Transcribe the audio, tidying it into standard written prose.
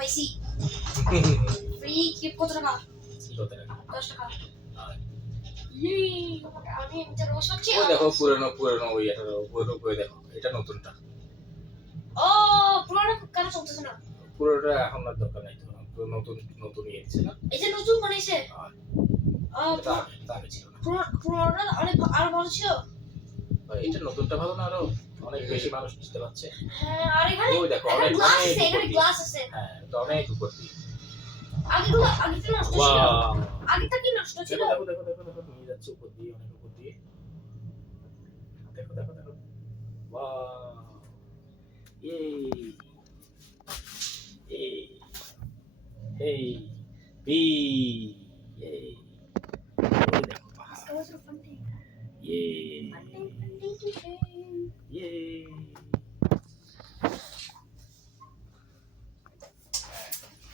পাইছি free keep কত টাকা কি করতে লাগে 10 টাকা আর ইয়ে আমি এটা রোজ হচ্ছে ওই দেখো পুরনো পুরনো ওই এটা পুরনো করে দেখো এটা নতুনটা ও পুরনো কেন চলতেছে না পুরোটা এখন আর দরকার নাই তো নতুন নতুন ইয়ে দিচ্ছে না এই যে নতুন বানাইছে আর এটা আগে ছিল না পুরোটা অনেক আরো ভালো ছিল এটা নতুনটা ভালো না আরো অনেক বেশি মানুষ বুঝতে পারছে হ্যাঁ আর এখানে ওই দেখো এখানে অনেক গ্লাস অনেক আছে এখানে উপর দিয়ে। গ্লাস আছে হ্যাঁ এটা অনেক উপর দিয়ে আগে তো নষ্ট ছিল ওয়াও আগেটা কি নষ্ট ছিল দেখো দেখো দেখো দেখো নিয়ে যাচ্ছে উপর দিয়ে অনেক উপর দিয়ে দেখো দেখো দেখো ওয়াও এই এই এই বি